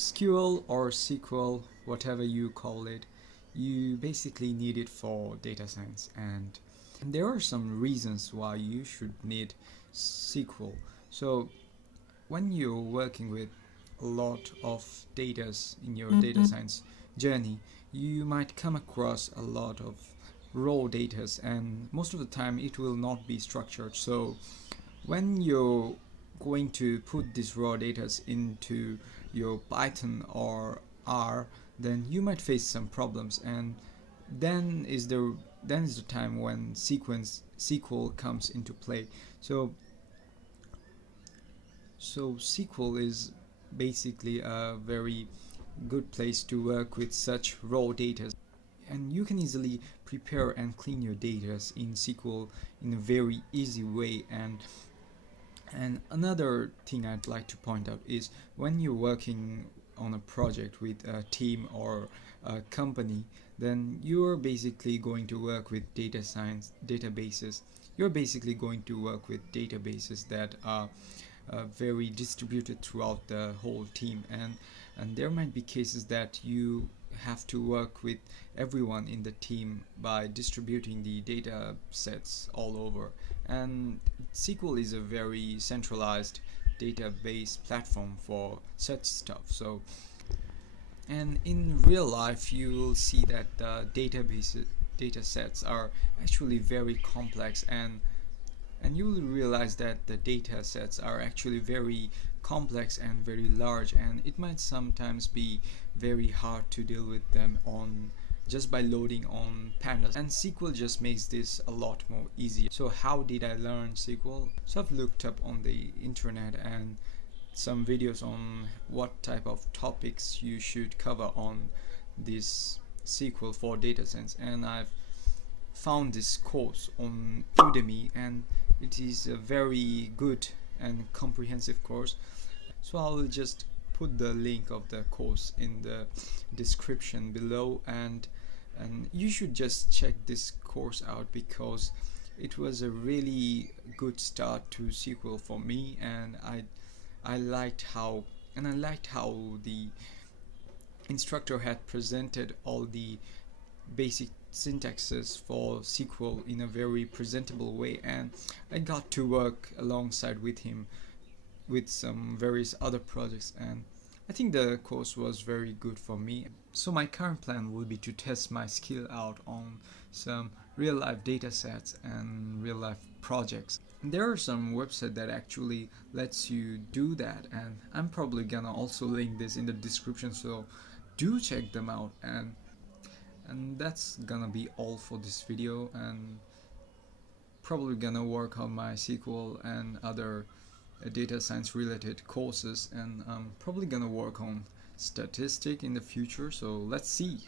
SQL or SQL, whatever you call it, you basically need it for data science, and there are some reasons why you should need SQL. So when you're working with a lot of data in your data science journey, you might come across a lot of raw data, and most of the time it will not be structured. So when you're going to put these raw data into your Python or R, then you might face some problems, and then is the time when SQL comes into play. So SQL is basically a very good place to work with such raw data, and you can easily prepare and clean your data in SQL in a very easy way. And another thing I'd like to point out is when you're working on a project with a team or a company, then you're basically going to work with data science databases. You're basically going to work with databases that are very distributed throughout the whole team, and there might be cases that you have to work with everyone in the team by distributing the data sets all over. And SQL is a very centralized database platform for such stuff. So, and in real life you will see that the data sets are actually very complex, and you will realize that the data sets are actually very complex and very large, and it might sometimes be very hard to deal with them on just by loading on pandas, and SQL just makes this a lot more easier. So how did I learn SQL? So I've looked up on the internet and some videos on what type of topics you should cover on this SQL for data science, and I've found this course on Udemy, and it is a very good and comprehensive course. So I will just put the link of the course in the description below, and you should just check this course out because it was a really good start to SQL for me, and I liked how the instructor had presented all the basic syntaxes for SQL in a very presentable way, and I got to work alongside with him with some various other projects, and I think the course was very good for me. So my current plan will be to test my skill out on some real life data sets and real life projects. There are some websites that actually lets you do that, and I'm probably gonna also link this in the description, so do check them out. And that's gonna be all for this video, and probably gonna work on my SQL and other data science related courses, and I'm probably gonna work on statistics in the future, so let's see.